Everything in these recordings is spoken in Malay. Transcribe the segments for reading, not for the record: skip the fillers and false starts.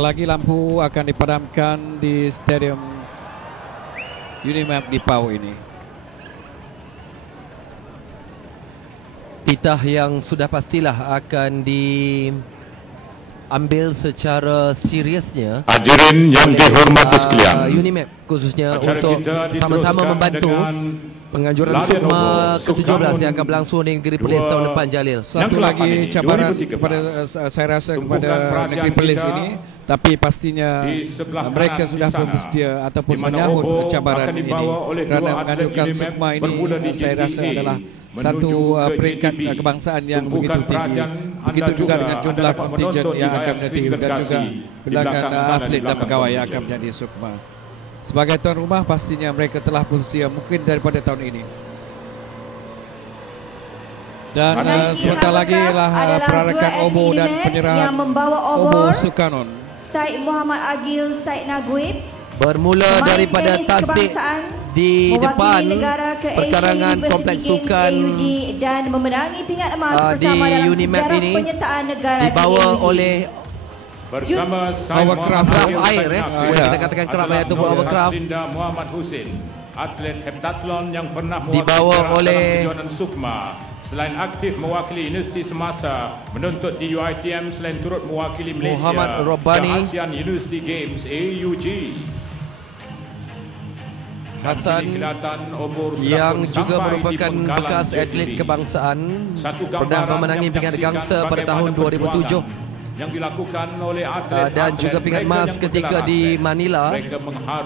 Sebentar lagi lampu akan dipadamkan di Stadium Unimap di Pau ini. Titah yang sudah pastilah akan diambil secara seriusnya Hadirin yang dihormati sekalian, Unimap khususnya untuk sama-sama membantu penganjuran Sukma ke-17 yang akan berlangsung di Negeri Perlis tahun depan, Jalil. Satu lagi cabaran kepada saya rasa kepada Negeri Perlis ini, tapi pastinya mereka sudah bersedia ataupun menyahut cabaran ini kerana mengandungkan Sukma ini saya rasa adalah satu peringkat kebangsaan yang begitu tinggi. Begitu juga dengan jumlah kontingen yang akan menjadi dan juga bilangan atlet dan pegawai yang akan menjadi Sukma. Sebagai tuan rumah pastinya mereka telah bersedia mungkin daripada tahun ini. Dan sebentar lagi lah perarakan obor dan penyerahan obor Sukanon. Said Muhammad Agil Said Naguib bermula daripada tasik di depan perkarangan kompleks sukan dan memenangi pingat emas di Unimap ini, dibawa oleh bersama Hovercraft air, boleh kita katakan kerap air itu Hovercraft, Muhammad Husin, atlet heptatlon yang pernah dibawa oleh kejuaraan Sukma. Selain aktif mewakili universiti semasa menuntut di UiTM, selain turut mewakili Malaysia Muhammad Robani, ASEAN University Games AUG. Hasan yang juga merupakan bekas atlet kebangsaan, pernah memenangi pingat gangsa pada tahun 2007 yang dilakukan oleh atlet dan juga pingat emas ketika di Manila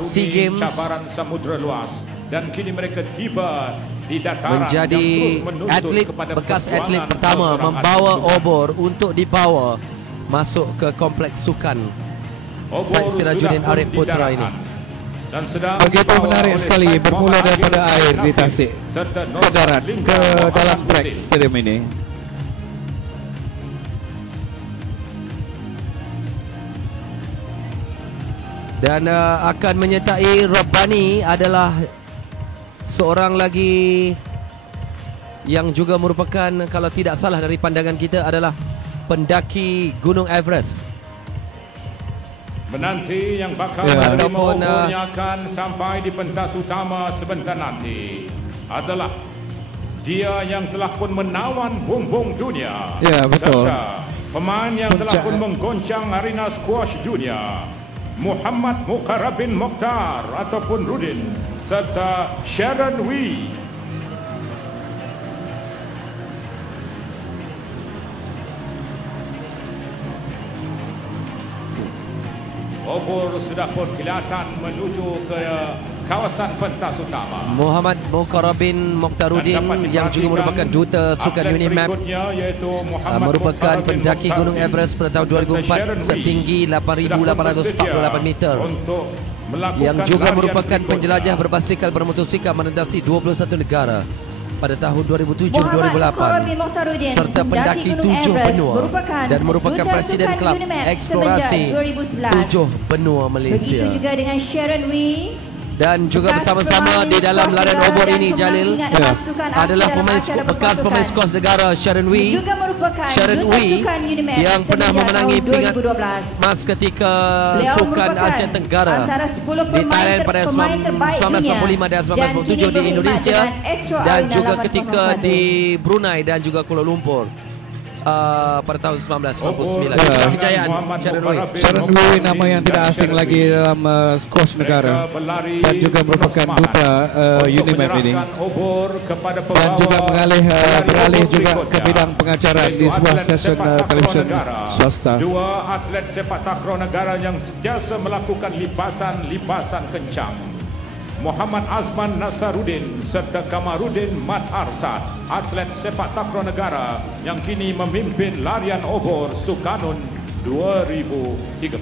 SEA Games, cabaran samudra luas, dan kini mereka tiba di dataran menjadi atlet bekas atlet pertama membawa obor untuk dibawa masuk ke kompleks sukan Said Sirajuddin Arif Putra ini. Dan begitu menarik sekali bermula daripada air di tasik ke darat ke dalam trek stadium ini. Dan akan menyertai Rabbani adalah seorang lagi yang juga merupakan, kalau tidak salah dari pandangan kita, adalah pendaki Gunung Everest. Menanti yang bakal menerima obornya akan sampai di pentas utama sebentar nanti adalah dia yang telah pun menawan bumbung dunia. Ya, betul. Serta pemain yang telah pun menggoncang arena squash dunia, Muhammad Mukarrabin Mokhtar ataupun Rudin, serta Sharon Wee. Obor sudah pun kelihatan menuju ke kawasan pentas utama. Muhammad Mukarrabin Mokhtaruddin yang juga merupakan duta sukan Unimap, merupakan pendaki Gunung Everest pada tahun 2004 setinggi 8,848 meter, yang juga merupakan penjelajah berbasikal bermotosikal menendasi 21 negara pada tahun 2007-2008, serta pendaki 7 benua dan merupakan presiden kelab eksplorasi 7 benua Malaysia. Begitu juga dengan Sharon Wee, dan juga bersama-sama di dalam larian obor ini, Jalil, adalah bekas pemain squash negara Sharon Wee. Sharon Wee yang pernah memenangi pingat emas ketika Sukan Asia Tenggara di Thailand pada 1995 dan 1997 di Indonesia, dan juga ketika di Brunei dan juga Kuala Lumpur pada tahun 1999. Kejayaan Sharon Wee, nama yang tidak asing lagi dalam squash negara, dan juga merupakan duta Unimap ini, dan juga beralih juga ke bidang pengacara di sebuah stesen televisyen swasta. Dua atlet sepak takraw negara yang sentiasa melakukan lipasan kencang, Muhammad Azman Nasaruddin serta Kamarudin Mat Arsad, atlet sepak takraw negara yang kini memimpin larian obor Sukanun 2013.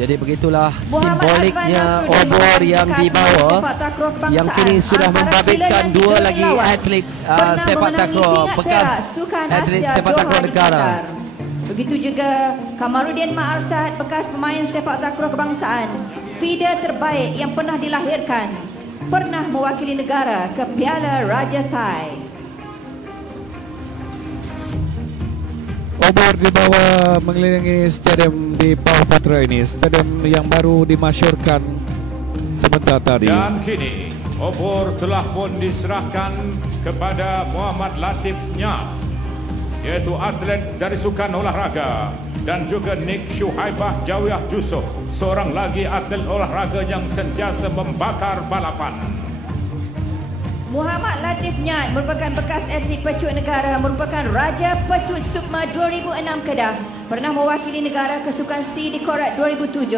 Jadi begitulah simboliknya obor yang dibawa, yang kini sudah membabitkan dua lagi atlet sepak takraw, bekas atlet sepak takraw negara. Begitu juga Kamarudin Mat Arsad, bekas pemain sepak takraw kebangsaan, feeder terbaik yang pernah dilahirkan, pernah mewakili negara ke Piala Raja Thai. obor dibawa mengelilingi stadium di Pau Putra ini, stadium yang baru dimasyurkan sebentar tadi. Dan kini obor telah pun diserahkan kepada Muhammad Latif Nyap, yaitu atlet dari sukan olahraga, dan juga Nik Syuhaibah Jawiah Jusuf, seorang lagi atlet olahraga yang sentiasa membakar balapan. Muhammad Latif Nyat merupakan bekas atlet pecut negara, merupakan Raja Pecut Sukma 2006 Kedah, pernah mewakili negara ke Sukan C di Korat 2007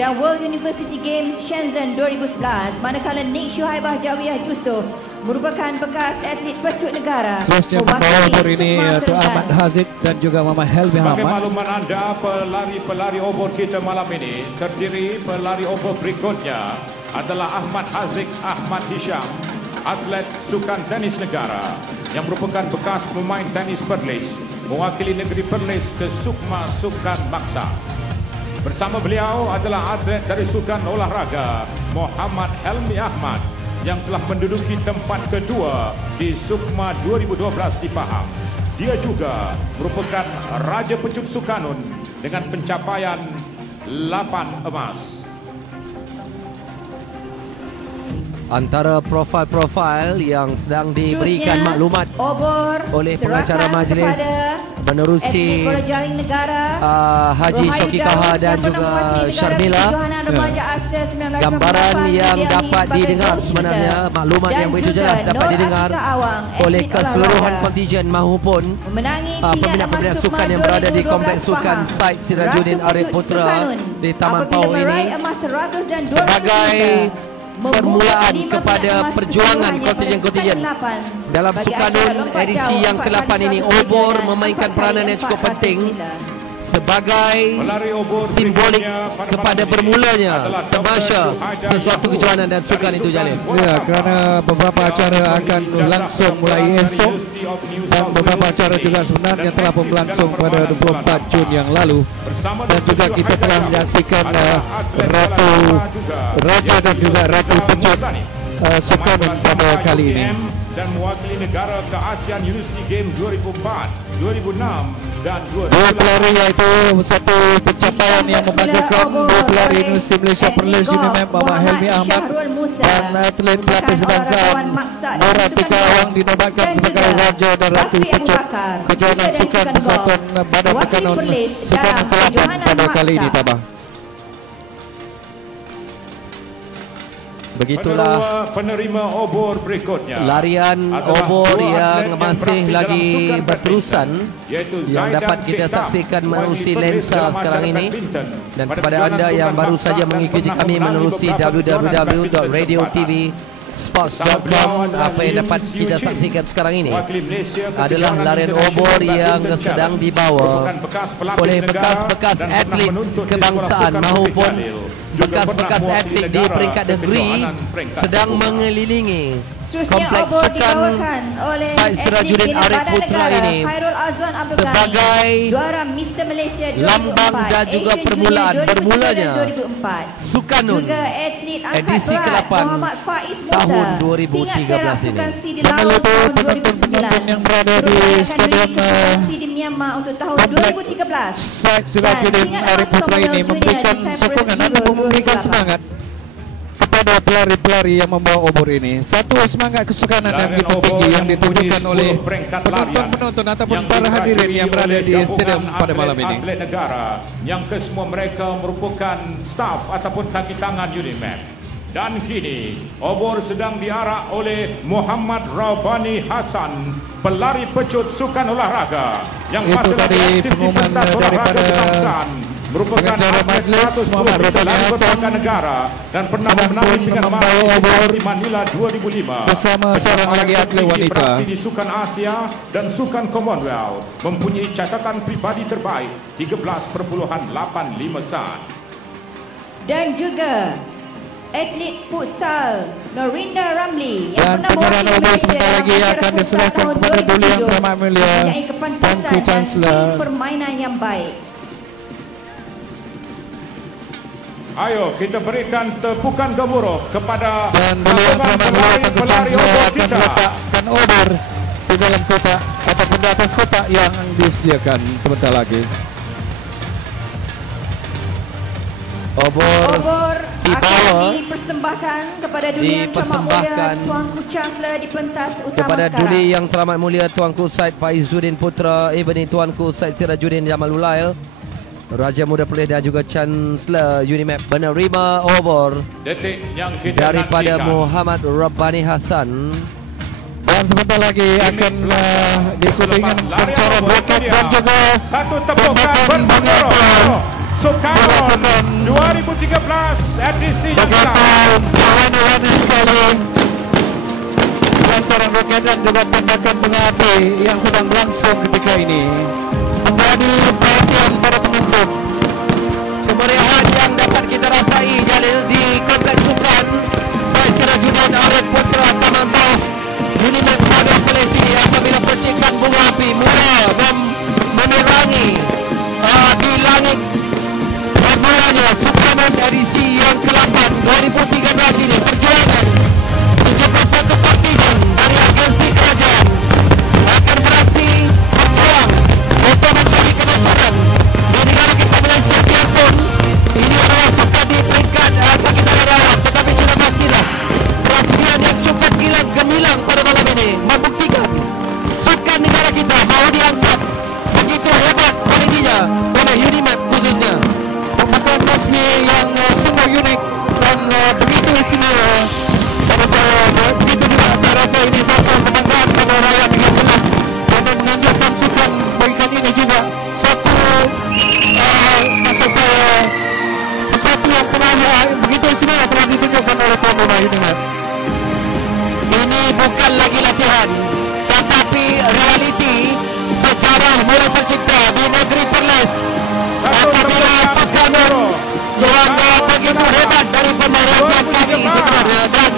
dan World University Games Shenzhen 2011, manakala Nik Syuhaibah Jawiah Jusuf merupakan bekas atlet pecut negara. Seterusnya membawa obor ini Tuan Ahmad Haziq dan juga Mama Helmi Ahmad. Sebagai makluman anda, pelari-pelari obor kita malam ini terdiri pelari obor berikutnya adalah Ahmad Haziq Ahmad Hisham, atlet sukan tenis negara yang merupakan bekas pemain tenis Perlis, mewakili negeri Perlis ke Sukma Sukan Baksa. Bersama beliau adalah atlet dari sukan olahraga Muhammad Helmi Ahmad yang telah menduduki tempat kedua di Sukma 2012 di Pahang. Dia juga merupakan Raja Pecut Sukanun dengan pencapaian 8 emas. Antara profil-profil yang sedang diberikan maklumat oleh pengacara majlis menerusi Haji Syokikaha dan juga Syarmila. Gambaran yang dapat didengar sebenarnya, maklumat yang begitu jelas dapat didengar oleh keseluruhan kontijen maupun peminat-peminat sukan yang berada di Kompleks Sukan Said Sirajuddin Arif Putra di Taman Pau ini sebagai permulaan kepada perjuangan kontijen-kontijen dalam Sukanun edisi yang ke-8 ini. Obor memainkan peranan yang cukup penting sebagai simbolik kepada bermulanya tamasya sesuatu kejohanan dan sukan itu, Jalil. Ya, kerana beberapa acara akan langsung mulai esok dan beberapa acara juga sebenarnya telah pun berlangsung pada 24 Jun yang lalu, dan juga kita telah menyaksikan Ratu Raja dan juga Ratu Pecut Sukanun pada kali ini dan mewakili negara ke ASEAN University Games 2004, 2006 dan 2008. Dua pelari iaitu satu pencapaian yang membanggakan dua pelari Universiti Malaysia Perlis UNIMEM Mama Helmi Ahmad dan atlet pelapis kebangsaan Nora Tika Awang dinobatkan sebagai Raja dan Ratu Pecut kejohanan sukan Persatuan Badan Tekanan Sukan ke-8 pada kali ini, Tabah. Begitulah penerima obor berikutnya, larian obor yang masih lagi berterusan yang dapat kita saksikan menerusi lensa sekarang ini. Dan kepada anda yang baru saja mengikuti kami menerusi www.radiotvsports.com, apa yang dapat kita saksikan sekarang ini adalah larian obor yang sedang dibawa oleh bekas-bekas atlet kebangsaan maupun bekas-bekas atlet di peringkat negeri sedang mengelilingi Kompleks Sukan Said Sirajuddin Arif Putra ini sebagai lambang dan juga permulaan bermulanya Sukanun edisi ke-8 tahun 2013 ini. Seluruh penonton-penonton yang berada di stadium Kompleks Said Sirajuddin Arif Putra ini memberikan sokongan dan memberikan semangat kepada pelari-pelari yang membawa obor ini. Satu semangat kesukanan yang begitu tinggi yang ditunjukkan oleh penonton-penonton ataupun para hadirin yang berada di stadium pada malam ini. Atlet negara yang kesemua mereka merupakan staf ataupun kaki tangan UNIMEM. Dan kini obor sedang diarak oleh Muhammad Raubani Hasan, pelari pecut sukan olahraga yang masih lagi aktif di pentas olahraga kebangsaan, merupakan atlet 110 meter lari berpangkat negara dan pernah memenangi pingat emas di Manila 2005 bersama seorang lagi atlet wanita di Sukan Asia dan Sukan Commonwealth, mempunyai catatan pribadi terbaik 13.85 saat. Dan juga atlet futsal Norinda Ramli yang pernah mewakili Malaysia sebentar lagi akan diserahkan kepada Duli Yang Teramat Mulia Tengku Chancellor. Permainan yang baik. Ayo kita berikan tepukan gemuruh kepada dan Duli Yang Teramat Mulia Tengku Chancellor akan meletakkan obor di dalam kotak ataupun di atas kotak yang disediakan sebentar lagi. Obor akan dipersembahkan kepada dunia yang teramat mulia Tuanku Chancellor di pentas utama kepada sekarang. dunia yang teramat mulia Tuanku Said Faizuddin Putra Ibni Tuanku Said Sirajuddin Jamal Ulail, Raja Muda Perlis dan juga Chancellor Unimap menerima obor daripada Muhammad Rabbani Hassan. Dan sebentar lagi akan diikuti dengan pancaran roket dan juga satu tepukan berpengaruh Sukaron 2013 edisi yang pertama. Warna-warni sekali pancaran roket dan juga tembakan bunga api yang sedang berlangsung ketika ini menjadi perhatian para penonton. Kemeriahan yang dapat kita rasai Jalil di Kompleks Sukan Said Sirajuddin Arif Putra Taman Bawah Unimap Malaysia Malaysia apabila percikan bunga api mula dan menerangi di langit mulanya Sukanon edisi yang ke-8 2013 ini. Perjuangan 71 partisan dari agensi kerajaan akan beraksi berjuang untuk mencari kebesaran di negara kita Malaysia. Biarpun ini adalah sukan di peringkat Pakistan Rawat, tetapi sudah pastilah perhatian yang cukup gemilang pada malam ini membuktikan sukan negara kita mahu diangkat begitu hebat kualitinya oleh Unimap khususnya. Pembukaan resmi yang sungguh unik dan begitu istimewa. Begitu juga saya rasa ini satu kebanggaan pada rakyat 13 untuk menganjurkan sukan peringkat ini juga satu maksud saya sesuatu yang telah begitu istimewa telah ditunjukkan oleh tuan rumah Unimap. Ini bukan lagi latihan, tetapi realiti sejarah mulai tercipta di negeri Perlis. Apabila Sukanon yang begitu hebat dari pemerintahan kami sebenarnya dan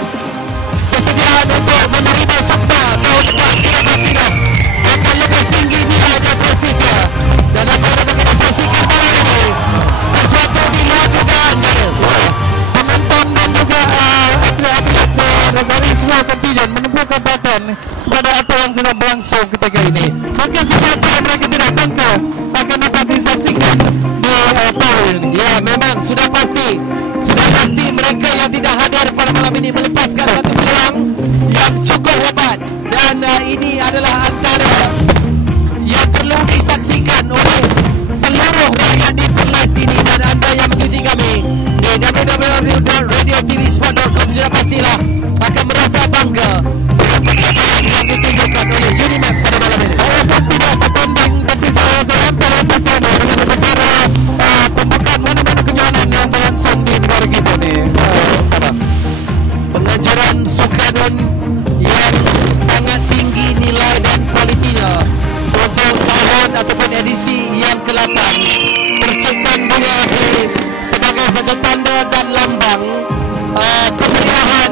kesediaan untuk menerima sukma tahun depan tidak pastilah akan lebih tinggi nilai dan presisnya dalam bagaimana saksikan malam ini sesuatu di luar dugaan. Penonton dan juga atlet-atlet dari semua kontingen menemukan perhatian kepada apa yang sedang berlangsung ketika ini. Mungkin sesuatu yang mereka tidak sangka akan dapat disaksikan di tahun ini. Ya, memang sudah pasti mereka yang tidak hadir pada malam ini melepaskan satu peluang yang cukup hebat dan ini adalah antara yang perlu disaksikan oleh seluruh rakyat di Perlis ini dan anda yang mengikuti kami di www.radiotv.com sudah pastilah akan merasa bangga dengan perkembangan yang ditunjukkan oleh Unimap pada malam ini. Saya pun tidak setanding, tapi saya antara bersama dengan negara pembukaan mana-mana kejuaraan yang berlangsung di negara kita ni. Penganjuran Sukanon yang sangat tinggi nilai dan kualitinya untuk tahun ataupun edisi yang ke-8 percikan bunga api sebagai satu tanda dan lambang kemeriahan,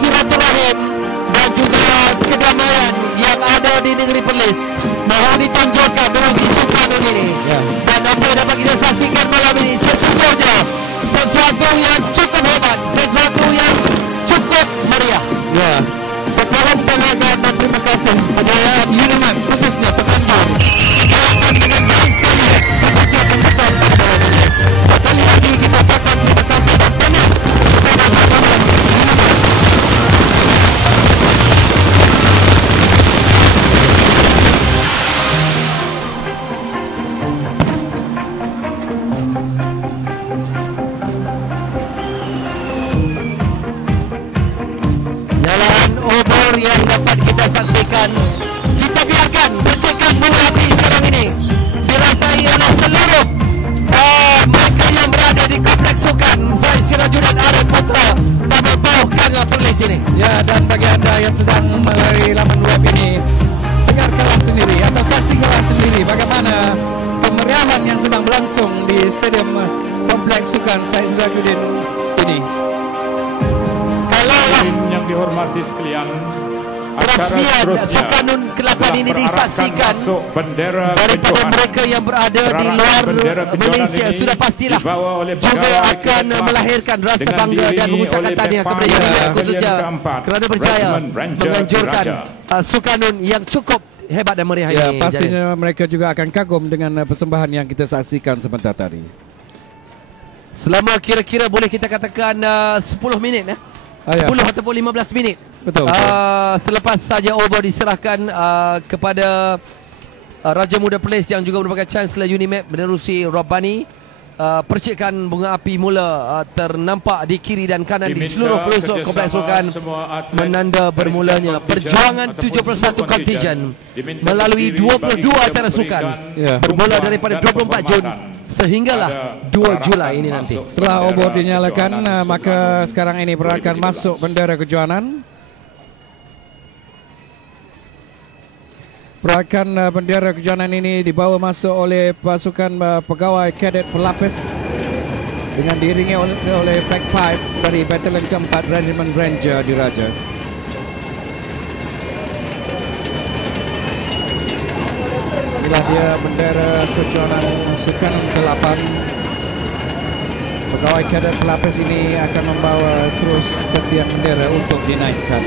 silaturahim dan juga kedamaian yang ada di negeri Perlis mahu ditunjukkan melalui Sukanon ini. Dan apa yang dapat kita saksikan malam ini sesungguhnya sesuatu yang cukup hebat, sesuatu yang cukup meriah. Ya, sekarang penghargaan dan terima kasih kepada Unimap khususnya penonton. Doakan dengan baik sekali seperti yang penonton pada malam ini. Sekali lagi kita ucapkan terima kasih dan banyak kepada penonton Unimap. Yang dapat kita saksikan, kita biarkan percikan bunga api sekarang ini dirasai oleh seluruh mereka yang berada di Kompleks Sukan Said Sirajuddin Arif Putra Taman Bawah Kanga Perlis ini. Ya, dan bagi anda yang sedang melalui laman web ini, dengarkanlah sendiri atau saksikanlah sendiri bagaimana kemeriahan yang sedang berlangsung di Stadium Kompleks Sukan Said Sirajuddin ini. Kalaulah yang dihormati sekalian, peresmian Sukanon ke-8 ini disaksikan daripada mereka yang berada di luar Malaysia sudah pastilah juga akan melahirkan rasa bangga dan mengucapkan tahniah kepada Unimap khususnya kerana berjaya menganjurkan Sukanon yang cukup hebat dan meriah ya, ini. pastinya mereka juga akan kagum dengan persembahan yang kita saksikan sebentar tadi. Selama kira-kira boleh kita katakan 10 minit 10 ataupun 15 minit. Betul. Selepas saja over diserahkan kepada Raja Muda Perlis yang juga merupakan Chancellor Unimap menerusi Rabbani. Percikan bunga api mula ternampak di kiri dan kanan di seluruh pelosok kompleks sukan, menanda bermulanya perjuangan 71 kontingen melalui 22 acara sukan bermula daripada 24 Jun sehinggalah 2 Julai ini nanti. Setelah obor dinyalakan, maka sekarang ini akan masuk bendera kejohanan. Perakan bendera kejohanan ini dibawa masuk oleh pasukan pegawai kadet pelapis dengan diiringi oleh bagpipe dari Batalion keempat Regiment Ranger Diraja. Inilah dia bendera kejohanan Sukanon ke-8. Pegawai kadet pelapis ini akan membawa terus ke tiang bendera untuk dinaikkan.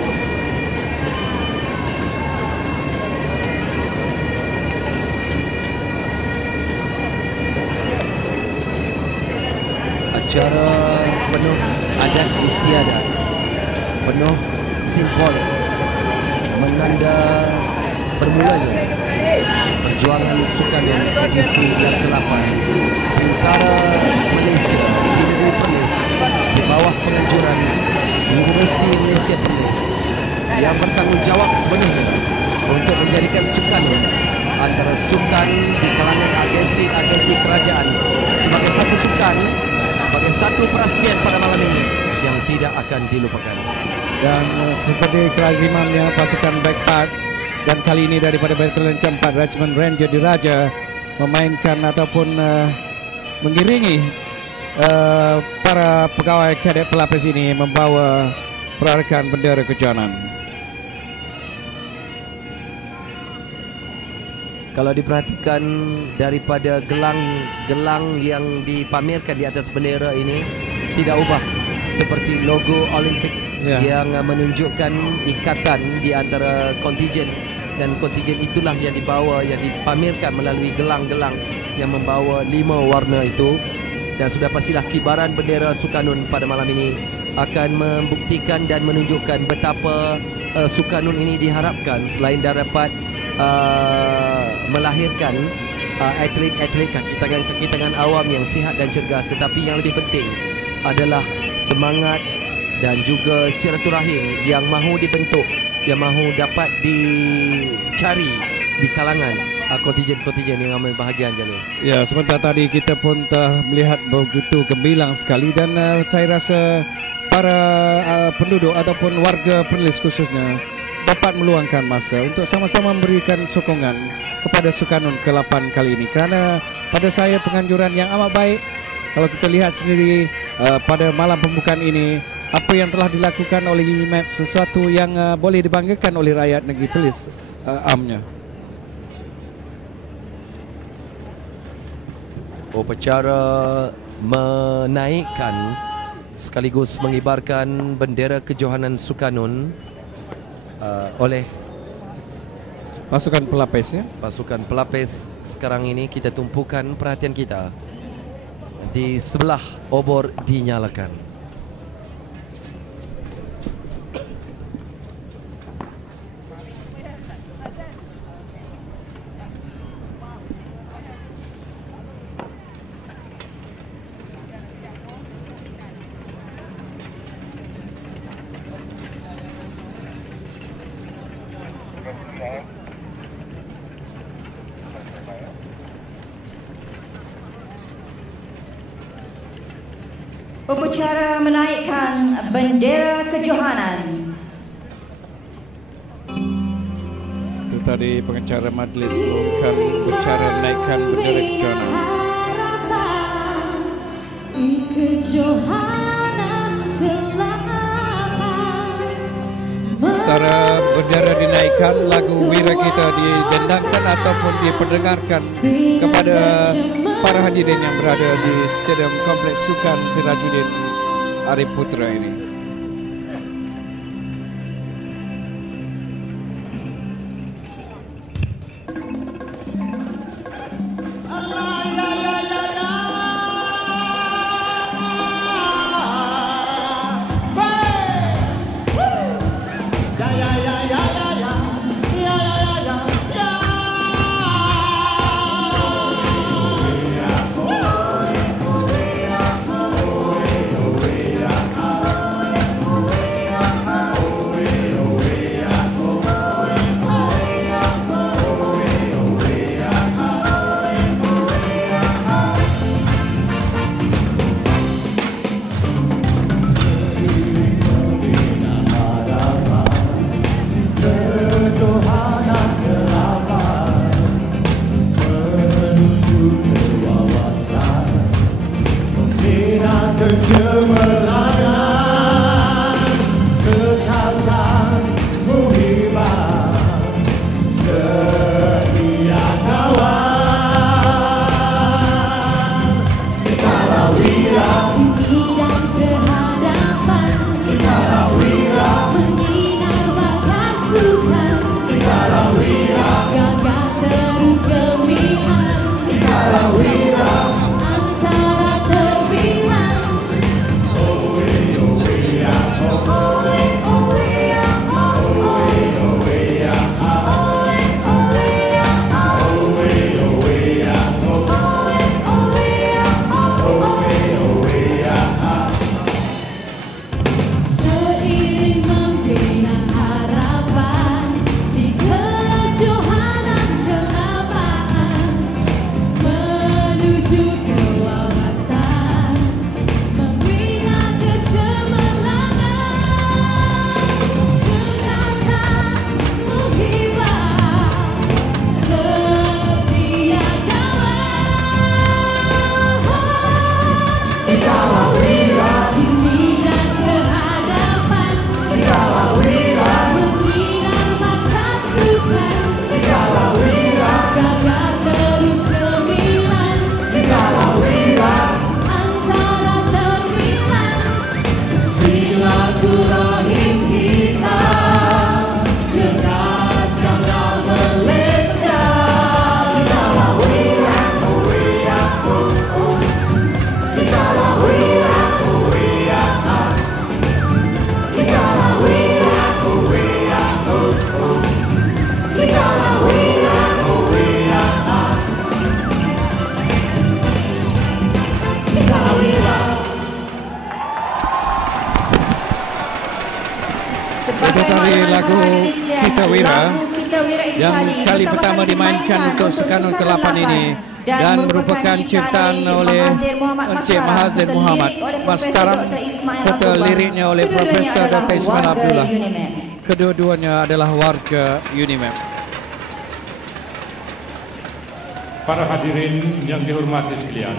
Acara penuh adat istiadat, penuh simbolik, menanda bermulanya perjuangan sukan edisi yang ke-8 antara Malaysia di negeri Perlis di bawah penganjuran Universiti Malaysia Perlis yang bertanggungjawab sebenarnya untuk menjadikan sukan antara sukan di kalangan agensi-agensi kerajaan sebagai satu sukan, sebagai satu perasmian pada malam ini yang tidak akan dilupakan. Dan seperti kelazimannya pasukan bagpipe dan kali ini daripada Batalion keempat Regiment Ranger Diraja memainkan ataupun mengiringi para pegawai kadet pelapis ini membawa perarakan bendera kejohanan. Kalau diperhatikan daripada gelang-gelang yang dipamerkan di atas bendera ini tidak ubah seperti logo Olimpik yang menunjukkan ikatan di antara kontingen, dan kontingen itulah yang dibawa, yang dipamerkan melalui gelang-gelang yang membawa 5 warna itu. Dan sudah pastilah kibaran bendera Sukanun pada malam ini akan membuktikan dan menunjukkan betapa Sukanun ini diharapkan selain dapat melahirkan atlet-atlet kaki tangan awam yang sihat dan cergas, tetapi yang lebih penting adalah semangat dan juga silaturahim yang mahu dibentuk, yang mahu dapat dicari di kalangan kontingen-kontingen yang amat bahagian Jalil. Ya, sebentar tadi kita pun telah melihat begitu gemilang sekali, dan saya rasa para penduduk ataupun warga Perlis khususnya dapat meluangkan masa untuk sama-sama memberikan sokongan kepada Sukanun ke-8 kali ini, kerana pada saya penganjuran yang amat baik. Kalau kita lihat sendiri pada malam pembukaan ini, apa yang telah dilakukan oleh UNIMAP sesuatu yang boleh dibanggakan oleh rakyat negeri Perlis amnya. Upacara menaikkan sekaligus mengibarkan bendera kejohanan Sukanun oleh pasukan pelapis ya. Pasukan pelapis. Sekarang ini kita tumpukan perhatian kita di sebelah obor dinyalakan. Upacara menaikkan bendera kejohanan. Itu tadi pengacara majlis mengumumkan upacara menaikkan bendera kejohanan. Sementara bendera dinaikkan, lagu Wira Kita didendangkan ataupun diperdengarkan kepada para hadirin yang berada di Stadium Kompleks Sukan Sirajuddin Arif Putra ini. lagu Kita Wira yang kali pertama dimainkan untuk Sukarno ke-8 ini dan merupakan ciptaan oleh Encik Mahathir Mohamad, masteran serta liriknya oleh Profesor Dr. Ismail Abdullah. Kedua-duanya adalah warga UNIMEP. Para hadirin yang dihormati sekalian,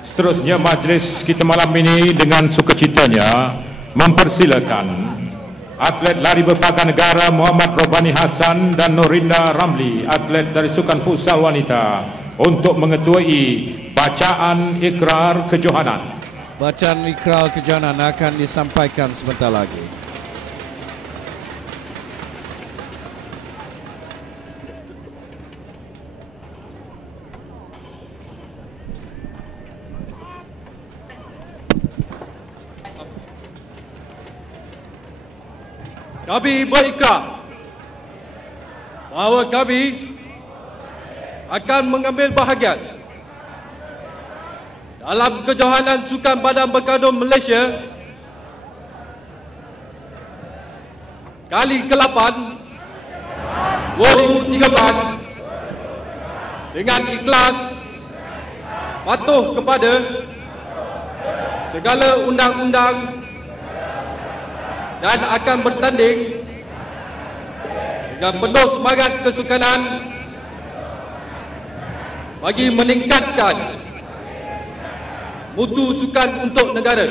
seterusnya majlis kita malam ini dengan sukacitanya mempersilakan atlet lari berpangkat negara Muhammad Robani Hassan dan Norinda Ramli, atlet dari Sukan Futsal Wanita, untuk mengetuai bacaan ikrar kejohanan. Bacaan ikrar kejohanan akan disampaikan sebentar lagi. Kami berikrar bahawa kami akan mengambil bahagian dalam kejohanan Sukan Badan Berkadun Malaysia kali ke-8 2013 dengan ikhlas patuh kepada segala undang-undang dan akan bertanding dengan penuh semangat kesukanan bagi meningkatkan mutu sukan untuk negara.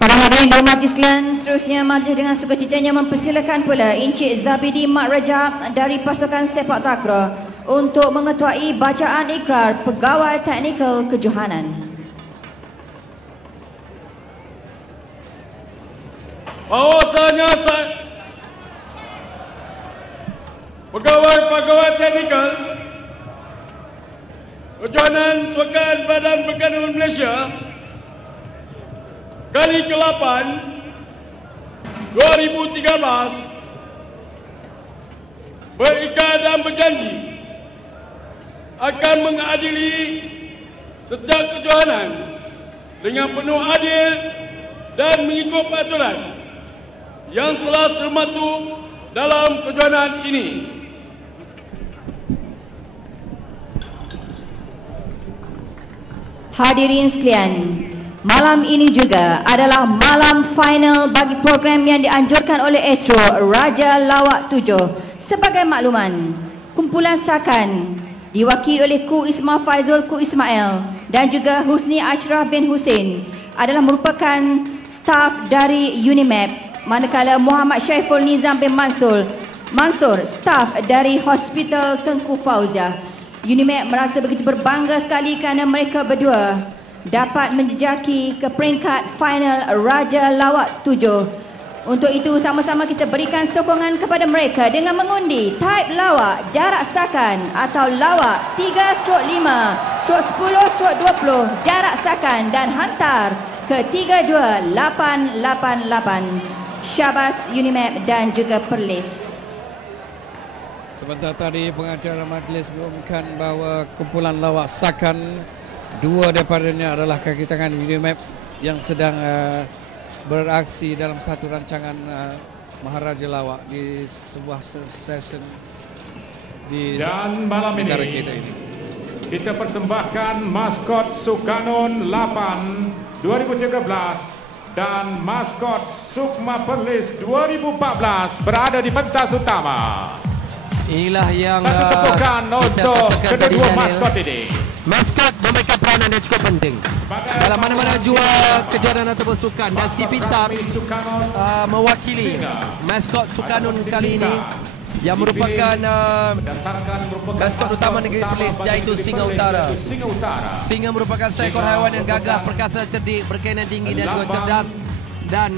Para hadirin dihormati sekalian, seterusnya majlis dengan sukacitanya mempersilakan pula Encik Zabidi Mat Rajab dari pasukan sepak takraw untuk mengetuai bacaan ikrar pegawai teknikal kejohanan. Bahawasanya pegawai-pegawai teknikal kejohanan Sukan Badan Berkadun Malaysia kali ke-8 2013 berikrar dan berjanji akan mengadili setiap kejohanan dengan penuh adil dan mengikut peraturan yang telah termaktub dalam kejohanan ini. Hadirin sekalian, malam ini juga adalah malam final bagi program yang dianjurkan oleh Astro Raja Lawak 7. Sebagai makluman, kumpulan Sakan diwakili oleh Ku Ismail Faizul Ku Ismail dan juga Husni Ashraf bin Hussein adalah merupakan staf dari UNIMAP, manakala Muhammad Syaiful Nizam bin Mansur staf dari Hospital Tengku Fauziah. UNIMAP merasa begitu berbangga sekali kerana mereka berdua dapat menjejaki ke peringkat final Raja Lawak 7. Untuk itu sama-sama kita berikan sokongan kepada mereka dengan mengundi type lawak jarak sakan atau lawak 3/5/10/20 jarak sakan dan hantar ke 32888. Syabas UNIMAP dan juga Perlis. Sebentar tadi pengacara majlis mengumumkan bahawa kumpulan lawak sakan, dua daripadanya adalah kaki tangan UNIMAP yang sedang beraksi dalam satu rancangan Maharaja Lawak di sebuah session di dan malam ini kita persembahkan maskot Sukanun 8 2013 dan maskot Sukma Perlis 2014 berada di pentas utama. Inilah yang satu tepukan untuk kedua maskot ini. Maskot memberikan peranan yang cukup penting dalam mana-mana jua kejuaraan ataupun sukan, dan si pintar mewakili maskot Sukanun kali ini yang merupakan maskot utama negeri Perlis, iaitu Singa Utara. Singa merupakan seekor haiwan yang gagah, perkasa, cerdik, berkainan tinggi dan juga cerdas, dan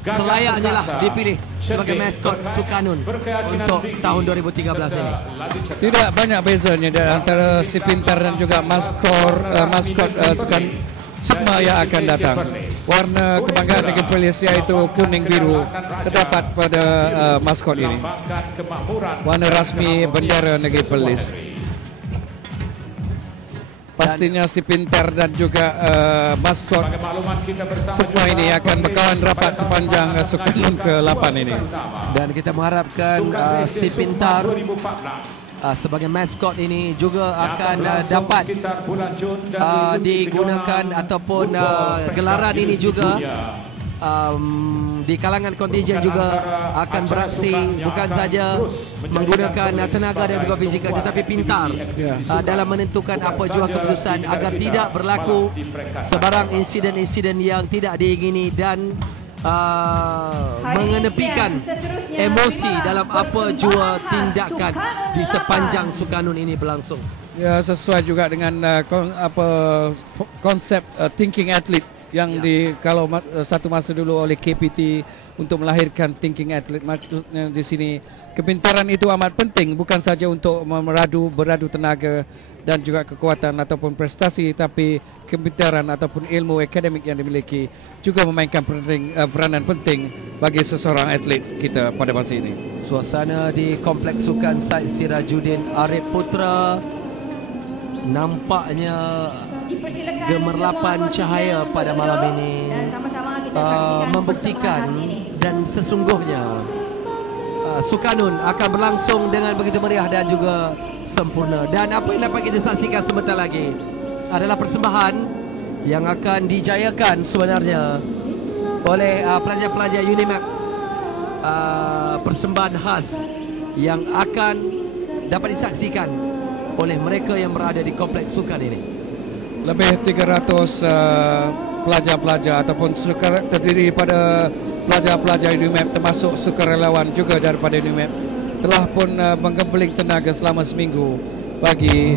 selayaknya lah dipilih sebagai maskot Sukanun untuk tahun 2013 ini. Tidak banyak bezanya antara si pintar dan juga maskot Sukma yang akan datang. Warna kebanggaan negeri Perlis iaitu kuning biru terdapat pada maskot ini. Warna rasmi bendera negeri Perlis. Pastinya si pintar dan juga maskot Sukma ini akan berkawan rapat sepanjang Sukanun ke-8 ini. Dan kita mengharapkan si pintar sebagai maskot ini juga akan dapat digunakan ataupun gelaran ini juga di kalangan kontingen juga akan beraksi bukan saja menggunakan tenaga dan juga fizikal, tetapi pintar dalam menentukan apa jua keputusan agar tidak berlaku sebarang insiden-insiden yang tidak diingini dan mengenepikan emosi dalam apa jua tindakan di sepanjang Sukanun ini berlangsung. Ya, sesuai juga dengan konsep thinking athlete yang kalau satu masa dulu oleh KPT untuk melahirkan thinking athlete. Maksudnya di sini kepintaran itu amat penting, bukan saja untuk beradu tenaga dan juga kekuatan ataupun prestasi, tapi kepintaran ataupun ilmu akademik yang dimiliki juga memainkan peranan penting bagi seseorang atlet kita pada masa ini. Suasana di Kompleks Sukan Said Sirajuddin Arif Putra nampaknya gemerlapan cahaya pada malam ini membuktikan dan sesungguhnya Sukanun akan berlangsung dengan begitu meriah dan juga sempurna. Dan apa yang dapat kita saksikan sebentar lagi adalah persembahan yang akan dijayakan sebenarnya oleh pelajar-pelajar UNIMAP, persembahan khas yang akan dapat disaksikan oleh mereka yang berada di kompleks sukan ini. Lebih 300 pelajar-pelajar ataupun terdiri pada pelajar-pelajar UNIMAP termasuk sukarelawan juga daripada UNIMAP telah pun menggembeling tenaga selama seminggu bagi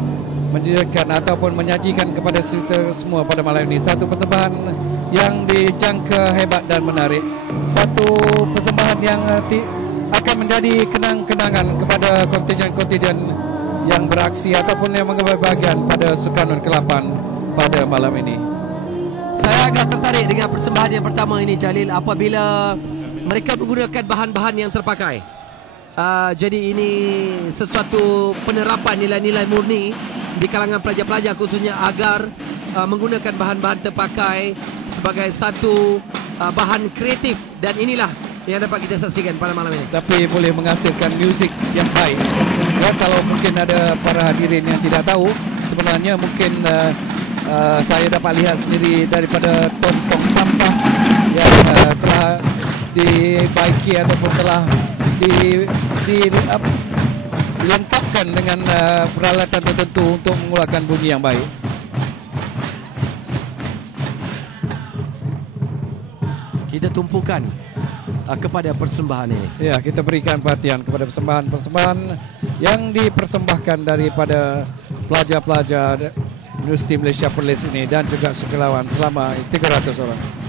mendirikan ataupun menyajikan kepada kita semua pada malam ini satu persembahan yang dijangka hebat dan menarik, satu persembahan yang akan menjadi kenang-kenangan kepada kontingen-kontingen yang beraksi ataupun yang mengambil bahagian pada Sukanun ke-8 pada malam ini. Saya agak tertarik dengan persembahan yang pertama ini, Jalil, apabila mereka menggunakan bahan-bahan yang terpakai. Jadi ini sesuatu penerapan nilai-nilai murni di kalangan pelajar-pelajar khususnya agar menggunakan bahan-bahan terpakai sebagai satu bahan kreatif, dan inilah yang dapat kita saksikan pada malam ini. Tapi boleh menghasilkan muzik yang baik. Ya, kalau mungkin ada para hadirin yang tidak tahu, sebenarnya mungkin saya dapat lihat sendiri daripada tong-tong sampah yang telah dibaiki ataupun telah dilengkap diperlukan dengan peralatan tertentu untuk mengeluarkan bunyi yang baik. Kita tumpukan kepada persembahan ini. Ya, kita berikan perhatian kepada persembahan-persembahan yang dipersembahkan daripada pelajar-pelajar Universiti Malaysia Perlis ini dan juga sukarelawan selama 300 orang.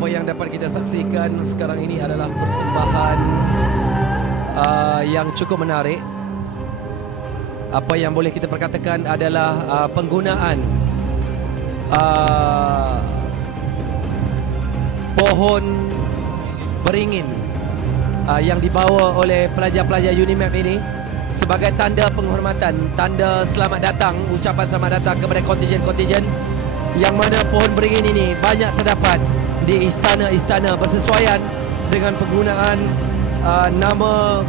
Apa yang dapat kita saksikan sekarang ini adalah persembahan yang cukup menarik. Apa yang boleh kita perkatakan adalah penggunaan pohon beringin yang dibawa oleh pelajar-pelajar UNIMAP ini sebagai tanda penghormatan, tanda selamat datang, ucapan selamat datang kepada kontijen-kontijen yang mana pohon beringin ini banyak terdapat di istana-istana bersesuaian dengan penggunaan nama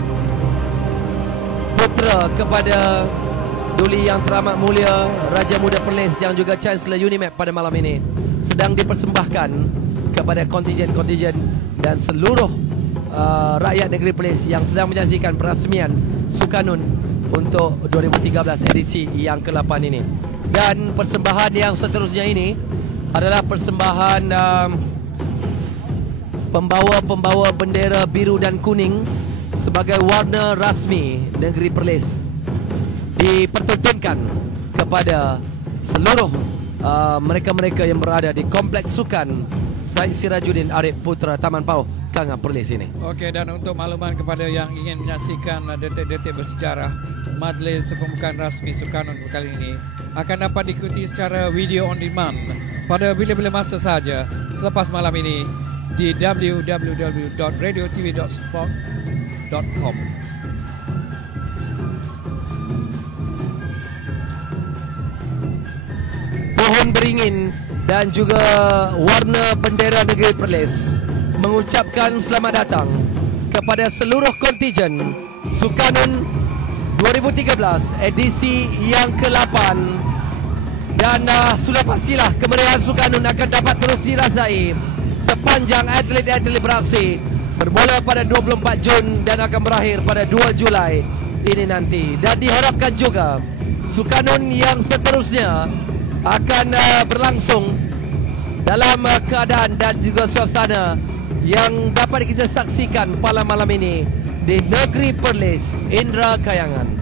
putera kepada Duli Yang Teramat Mulia Raja Muda Perlis yang juga Chancellor UNIMAP pada malam ini sedang dipersembahkan kepada kontijen-kontijen dan seluruh rakyat negeri Perlis yang sedang menyaksikan perasmian Sukanun untuk 2013 edisi yang ke-8 ini. Dan persembahan yang seterusnya ini adalah persembahan pembawa-pembawa bendera biru dan kuning sebagai warna rasmi negeri Perlis dipertontonkan kepada seluruh mereka-mereka yang berada di Kompleks Sukan Said Sirajuddin Arif Putra Taman Pauh Kanga Perlis ini. Okey, dan untuk makluman kepada yang ingin menyaksikan detik-detik bersejarah majlis pembukaan rasmi Sukanun kali ini akan dapat diikuti secara video on demand pada bila-bila masa saja selepas malam ini di www.radiotv.sport.com. Pohon beringin dan juga warna bendera negeri Perlis mengucapkan selamat datang kepada seluruh kontijen Sukanun 2013 edisi yang ke-8 dan sudah pastilah kemeriahan Sukanun akan dapat terus dirasai sepanjang atlet-atlet beraksi bermula pada 24 Jun dan akan berakhir pada 2 Julai ini nanti. Dan diharapkan juga Sukanun yang seterusnya akan berlangsung dalam keadaan dan juga suasana yang dapat kita saksikan pada malam ini di negeri Perlis, Indra Kayangan.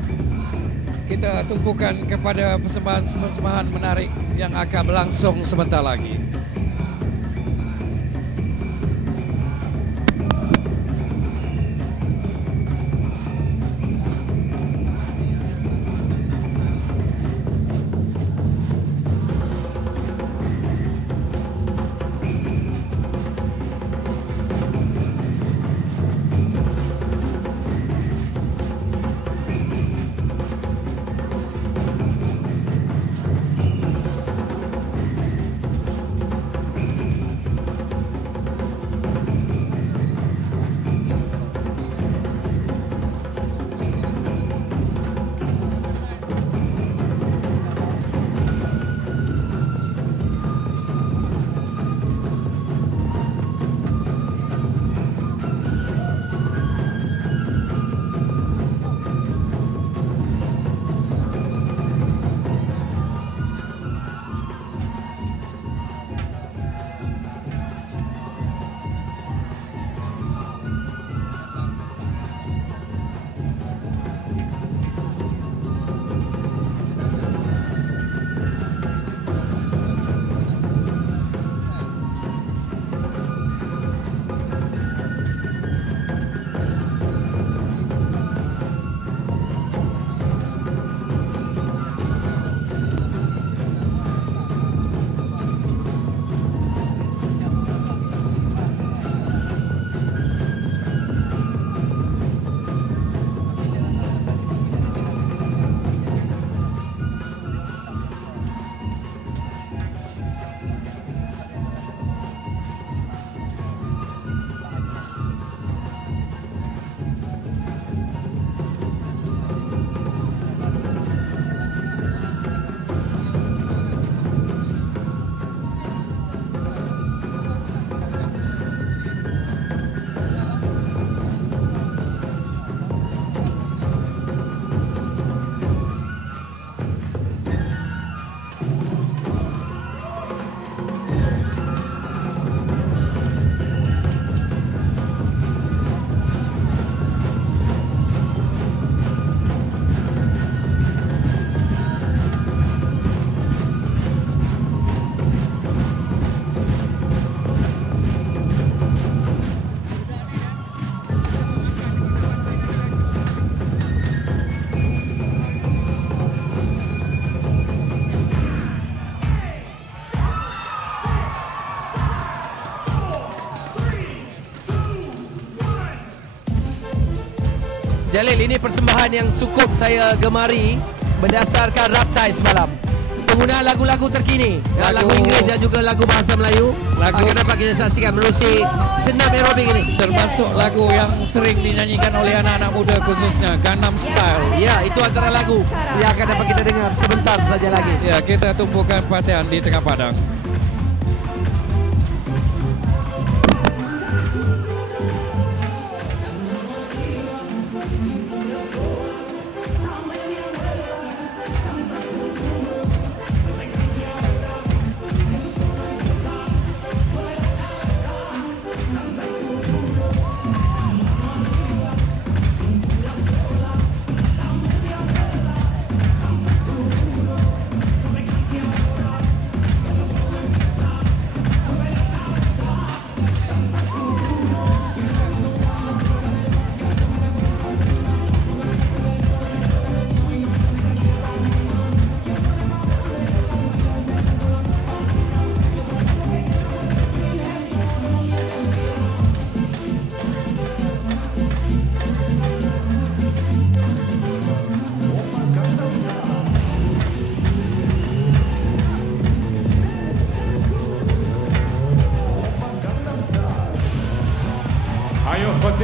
Kita tumpukan kepada persembahan menarik yang akan berlangsung sebentar lagi. Jalil, ini persembahan yang cukup saya gemari berdasarkan Raptai semalam. Penggunaan lagu-lagu terkini, lagu Inggeris dan juga lagu bahasa Melayu. Akan dapat kita saksikan menerusi senam aerobik ini. Termasuk lagu yang sering dinyanyikan oleh anak-anak muda khususnya Gangnam Style. Ya, itu antara lagu yang akan dapat kita dengar sebentar saja lagi. Ya, kita tumpukan perhatian di tengah padang.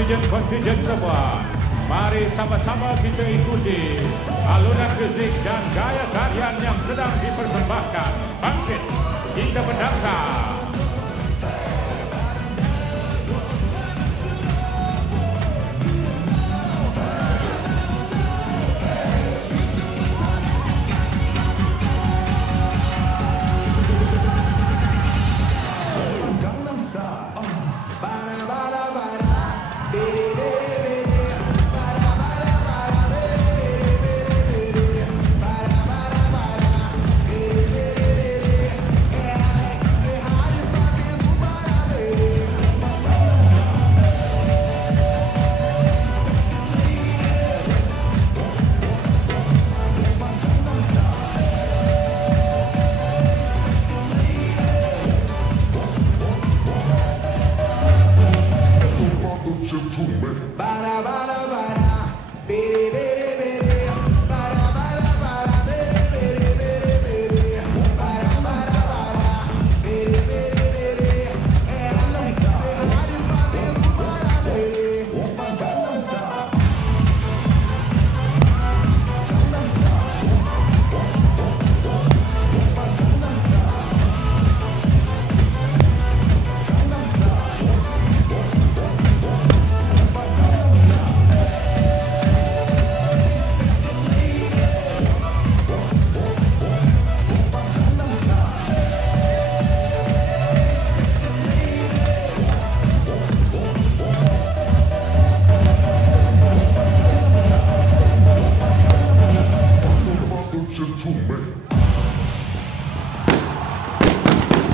Kontijen semua, mari sama-sama kita ikuti alunan muzik dan gaya tarian yang sedang dipersembahkan. Bangkit, kita berdansa.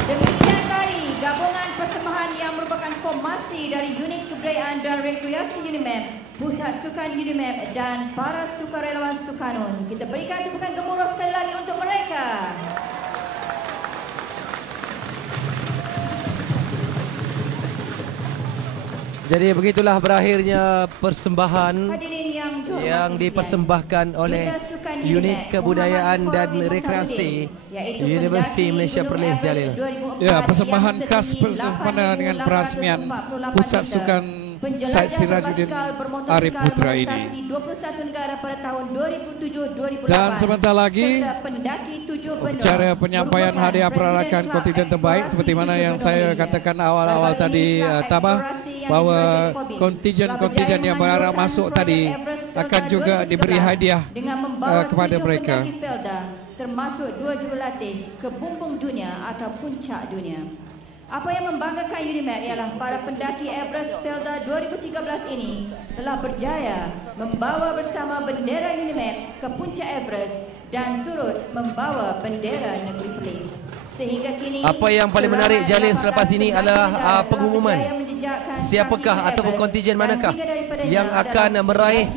Demikian tadi gabungan persembahan yang merupakan formasi dari unit kebudayaan dan rekreasi UNIMEM, Pusat Sukan UNIMEM dan para sukarelawan Sukanun. Kita berikan tepukan gemuruh sekali lagi untuk mereka. Jadi begitulah berakhirnya persembahan yang dipersembahkan oleh unit kebudayaan dan rekreasi Universiti Malaysia Perlis, Jalil. Ya, persembahan khas bersempena dengan perasmian Pusat Sukan Syed Sirajuddin Arif Putra ini. Dan sebentar lagi upacara penyampaian hadiah perarakan kontingen terbaik seperti mana yang saya katakan awal-awal tadi, Tabah, bahawa kontingen yang berharap masuk tadi akan juga diberi hadiah kepada mereka, termasuk 2 jurulatih ke bumbung dunia atau puncak dunia. Apa yang membanggakan UNIMEM ialah para pendaki Everest Felda 2013 ini telah berjaya membawa bersama bendera UNIMEM ke puncak Everest dan turut membawa bendera negeri Perlis. Sehingga kini apa yang paling menarik, Jalil, selepas ini adalah pengumuman siapakah ataupun kontingen manakah yang akan meraih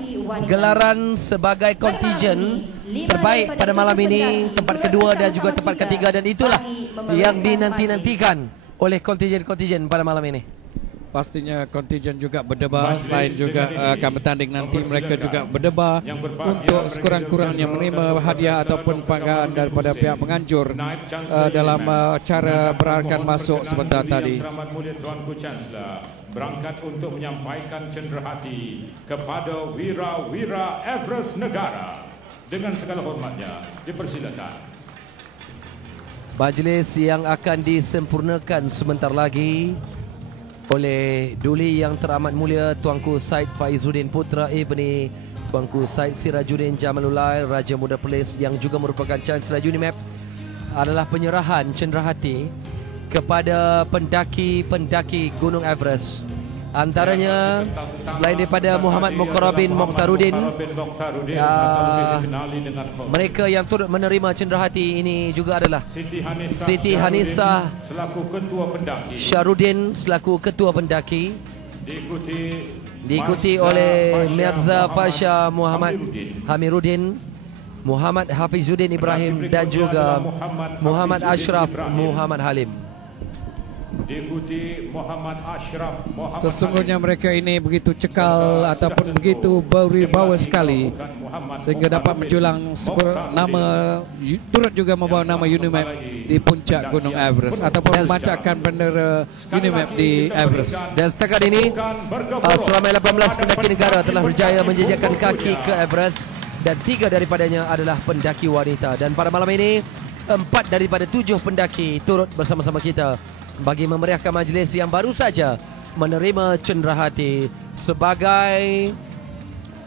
gelaran sebagai kontingen terbaik pada malam ini, tempat kedua dan juga tempat ketiga, dan itulah yang dinanti-nantikan oleh kontingen-kontingen pada malam ini. pastinya kontingen juga berdebar. Selain juga akan bertanding nanti, mereka juga berdebar untuk sekurang-kurangnya menerima hadiah ataupun penghargaan daripada pihak penganjur dalam cara berakan masuk sebentar tadi. Tuanku Chancellor berangkat untuk menyampaikan cenderahati kepada wira-wira Everest negara. Dengan segala hormatnya, dipersilakan. Majlis yang akan disempurnakan sebentar lagi oleh Duli Yang Teramat Mulia Tuanku Said Faizuddin Putra Ibni Tuanku Said Sirajuddin Jamalullah Raja Muda Perlis yang juga merupakan Chancellor UNIMAP adalah penyerahan cenderahati kepada pendaki-pendaki Gunung Everest. Antaranya selain daripada Muhammad Mukarrabin Mokhtaruddin, mereka yang turut menerima cenderahati ini juga adalah Siti Hanisah Syarudin selaku ketua pendaki, diikuti oleh Mirza Fasha Muhammad Hamiruddin, Muhammad Hafizuddin Ibrahim dan juga Muhammad Ashraf Muhammad Halim. Diikuti Muhammad Ashraf Muhammad. Sesungguhnya mereka ini begitu cekal ataupun begitu berwibawa sekali sehingga dapat menjulang nama, turut juga membawa nama UNIMAP di puncak Gunung Everest ataupun membacakan bendera UNIMAP di Everest. Dan setakat ini seramai 18 pendaki negara telah berjaya menjejakkan kaki ke Everest dan 3 daripadanya adalah pendaki wanita. Dan pada malam ini 4 daripada 7 pendaki turut bersama-sama kita bagi memeriahkan majlis yang baru saja menerima cenderahati sebagai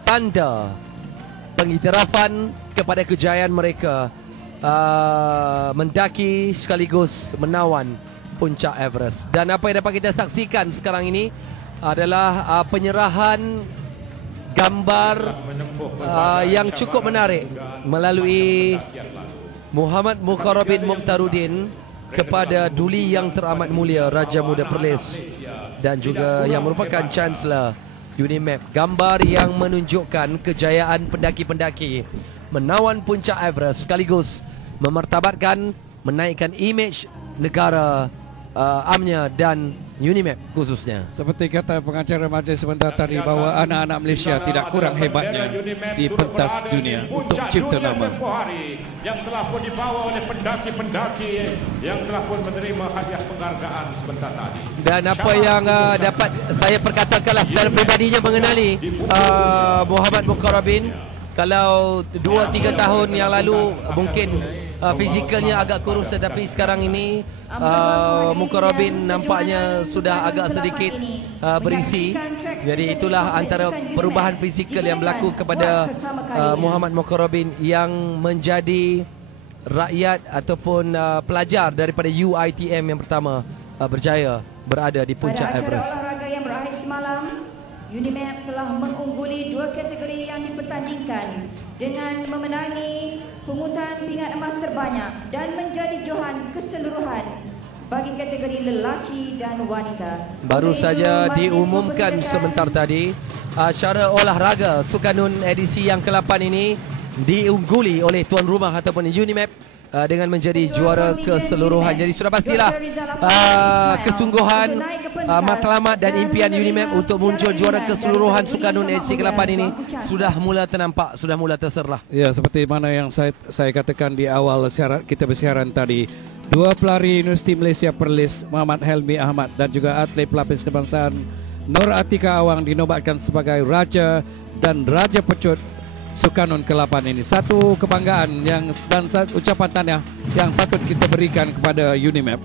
tanda pengiktirafan kepada kejayaan mereka mendaki sekaligus menawan puncak Everest. Dan apa yang dapat kita saksikan sekarang ini adalah penyerahan gambar yang cukup menarik melalui Muhammad Mukarrabin Mokhtaruddin kepada Duli Yang Teramat Mulia Raja Muda Perlis dan juga yang merupakan Chancellor UNIMAP. Gambar yang menunjukkan kejayaan pendaki-pendaki menawan puncak Everest sekaligus memartabatkan, menaikkan imej negara UMNO dan UNIMAP khususnya. Seperti kata pengacara majlis sebentar tadi bahawa anak-anak Malaysia tidak kurang hebatnya di pentas dunia untuk cipta nama. Yang telah pun dibawa oleh pendaki-pendaki yang telah pun menerima hadiah penghargaan sebentar tadi. Dan apa yang dapat saya perkatakanlah secara peribadinya mengenali Muhammad Mukarrabin. Kalau 2-3 tahun yang lalu mungkin fizikalnya agak kurus, tetapi sekarang ini Mukarrabin nampaknya sudah agak sedikit berisi. Jadi itulah antara perubahan fizikal yang berlaku kepada Muhammad Mukarrabin yang menjadi rakyat ataupun pelajar daripada UiTM yang pertama berjaya berada di puncak Everest. Pada acara olahraga yang berakhir semalam, UNIMAP telah mengungguli 2 kategori yang dipertandingkan dengan memenangi pungutan pingat emas terbanyak dan menjadi johan keseluruhan bagi kategori lelaki dan wanita. Baru saja diumumkan sebentar tadi, acara olahraga Sukanun edisi yang ke-8 ini diungguli oleh tuan rumah ataupun UNIMAP dengan menjadi juara keseluruhan. Jadi sudah pastilah kesungguhan, matlamat dan impian UNIMAP untuk muncul juara keseluruhan Sukanun edisi ke-8 ini sudah mula ternampak, sudah mula terserlah. Ya, seperti mana yang saya katakan di awal kita bersiaran tadi, 2 pelari Universiti Malaysia Perlis Muhammad Helmi Ahmad dan juga atlet pelapis kebangsaan Nur Atika Awang dinobatkan sebagai Raja dan Raja Pecut Sukanun ke-8 ini. Satu kebanggaan dan ucapan tahniah yang patut kita berikan kepada UNIMAP.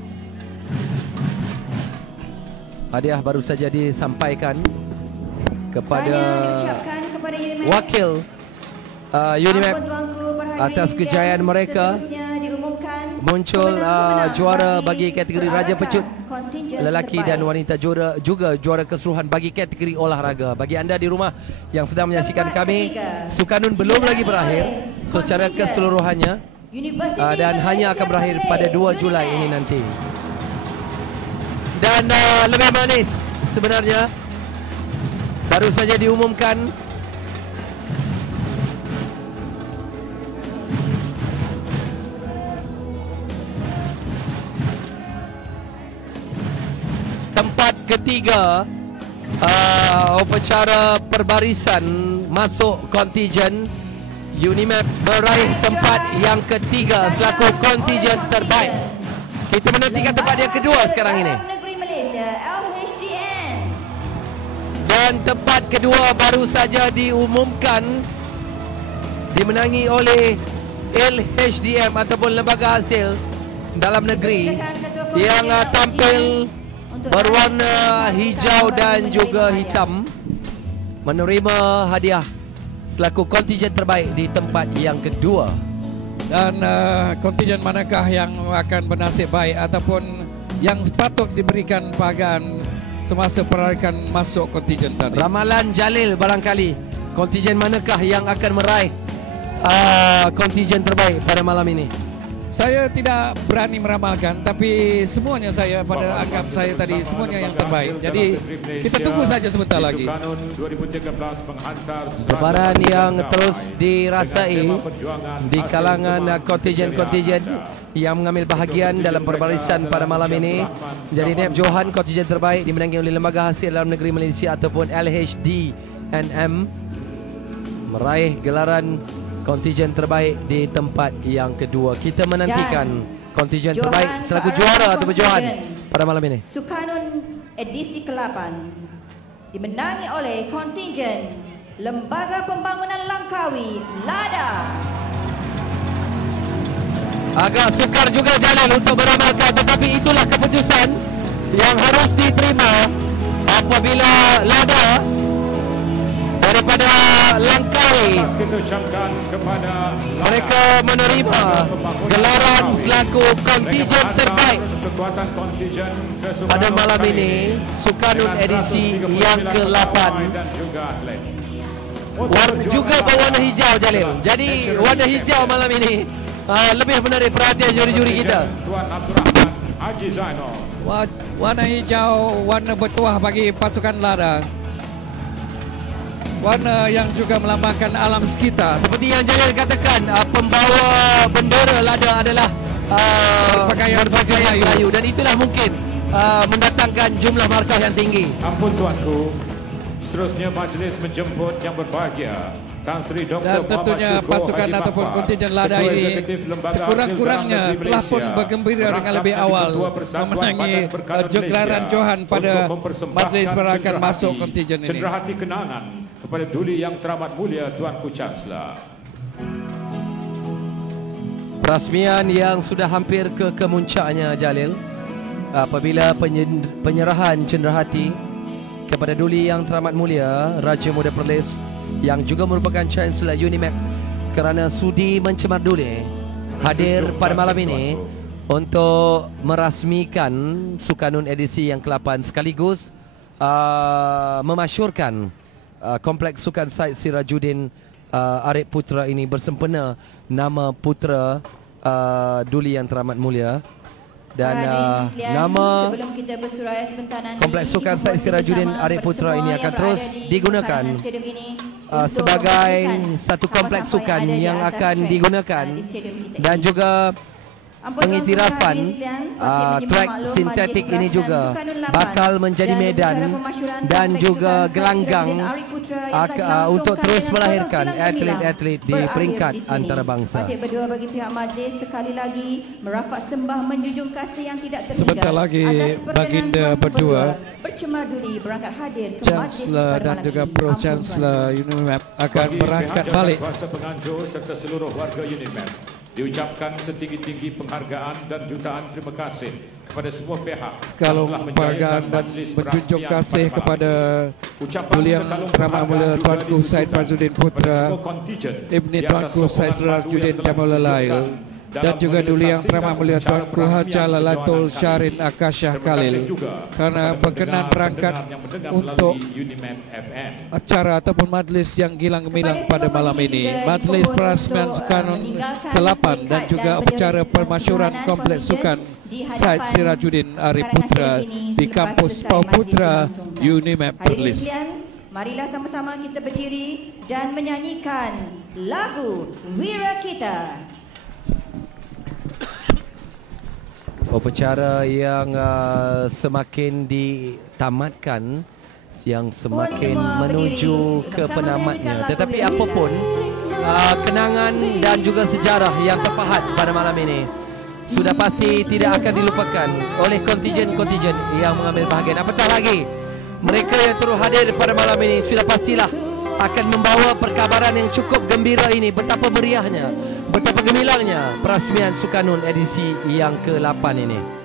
Hadiah baru saja disampaikan kepada wakil UNIMAP atas kejayaan mereka. Muncul juara bagi kategori Raja Pecut lelaki dan wanita, juga juara keseluruhan bagi kategori olahraga. Bagi anda di rumah yang sedang menyaksikan kami, Sukanun belum lagi berakhir secara keseluruhannya dan hanya akan berakhir pada 2 Julai ini nanti. Dan lebih manis sebenarnya baru saja diumumkan ketiga upacara perbarisan masuk kontingen. Unimap meraih tempat yang ketiga selaku kontingen terbaik. Kita menantikan tempat yang kedua sekarang ini. Negeri Malaysia, LHDN. Dan tempat kedua baru saja diumumkan, dimenangi oleh LHDM ataupun Lembaga Hasil Dalam Negeri yang tampil berwarna hijau dan juga hitam, menerima hadiah selaku kontingen terbaik di tempat yang kedua. Dan kontingen manakah yang akan bernasib baik ataupun yang patut diberikan penghargaan semasa perayaan masuk kontingen tadi? Ramalan Jalil barangkali, kontingen manakah yang akan meraih kontingen terbaik pada malam ini? Saya tidak berani meramalkan, tapi semuanya saya pada anggap saya tadi semuanya yang terbaik. Jadi kita tunggu saja sebentar lagi. Lebaran yang terus dirasai di kalangan kontingen-kontingen yang mengambil bahagian dalam perbarisan pada malam ini. Jadi Nep Johan kontingen terbaik dimenangi oleh Lembaga Hasil Dalam Negeri Malaysia ataupun LHDNM, meraih gelaran kontingen terbaik di tempat yang kedua. Kita menantikan kontingen terbaik selaku juara atau berjohan pada malam ini. Sukanun edisi ke-8 dimenangi oleh kontingen Lembaga Pembangunan Langkawi, LADA. Agak sukar juga Jalil untuk beramalkan, tetapi itulah keputusan yang harus diterima apabila LADA daripada Langkawi mereka menerima gelaran selaku kontingen terbaik pada malam ini, Sukanun edisi yang ke-8. Juga berwarna hijau Jalil. Jadi warna hijau malam ini lebih menarik perhatian juri-juri kita. Warna hijau, warna bertuah bagi pasukan LADA. Warna yang juga melambangkan alam sekitar. Seperti yang Jalil katakan, pembawa bendera LADA adalah berpakaian Melayu, dan itulah mungkin mendatangkan jumlah markah yang tinggi. Ampun tuanku, seterusnya majlis menjemput yang berbahagia Tan Sri Dr. Dan tentunya pasukan ataupun kontingen LADA ini sekurang-kurangnya telah pun bergembira dengan lebih awal memenangi gelaran Johan pada majlis perayaan masuk kontingen ini. Cenderahati kenangan kepada Duli Yang Teramat Mulia Tuanku Chancellor. Perasmian yang sudah hampir ke kemuncaknya Jalil, apabila penyerahan cenderahati kepada Duli Yang Teramat Mulia Raja Muda Perlis yang juga merupakan Chancellor Unimap kerana sudi mencemar Duli hadir pada malam ini untuk merasmikan Sukanun edisi yang ke-8 sekaligus memasyurkan Kompleks Sukan Said Sirajuddin Arif Putra ini bersempena nama putra Duli Yang Teramat Mulia. Dan nama Kompleks Sukan Said Sirajuddin Arif Putra ini akan terus digunakan sebagai satu kompleks sukan yang akan digunakan dan juga pengiktirafan trek sintetik ini juga bakal menjadi medan dan juga gelanggang untuk terus melahirkan atlet-atlet di peringkat antarabangsa. Berdua bagi pihak majlis sekali lagi merapat sembah menjunjung kasih yang tidak terhingga. Sebentar lagi baginda berdua bercemar Duli berangkat hadir ke majlis Chancellor dan juga Pro Chancellor Unimap akan berangkat balik. Kuasa penganjur serta seluruh warga Unimap, diucapkan setinggi-tinggi penghargaan dan jutaan terima kasih kepada semua pihak. Sekalung penghargaan dan berjunjung kasih kepada Duli Yang Teramat Mulia Tuanku Said Fazuddin Putra Ibni Tuanku Said Sirajuddin Jamul Lail dan juga Duli Yang Teramat Mulia Tuanku Haja Lalatul Syarin Akasyah Khalil kerana berkenan berangkat untuk acara ataupun majlis yang gilang gemilang pada malam ini, majlis perasmian Sukanun ke-8 dan juga upacara permasyuran Kompleks Sukan Said Sirajuddin Arif Putra di kampus Pauputra Unimap Perlis. Marilah sama-sama kita berdiri dan menyanyikan lagu Wira Kita. Upacara yang semakin ditamatkan, yang semakin menuju ke penamatnya. Tetapi apapun kenangan dan juga sejarah yang terpahat pada malam ini sudah pasti tidak akan dilupakan oleh kontingen-kontingen yang mengambil bahagian. Apatah lagi mereka yang turut hadir pada malam ini sudah pastilah akan membawa perkabaran yang cukup gembira ini. Betapa meriahnya, betapa gemilangnya perasmian Sukanun edisi yang ke-8 ini.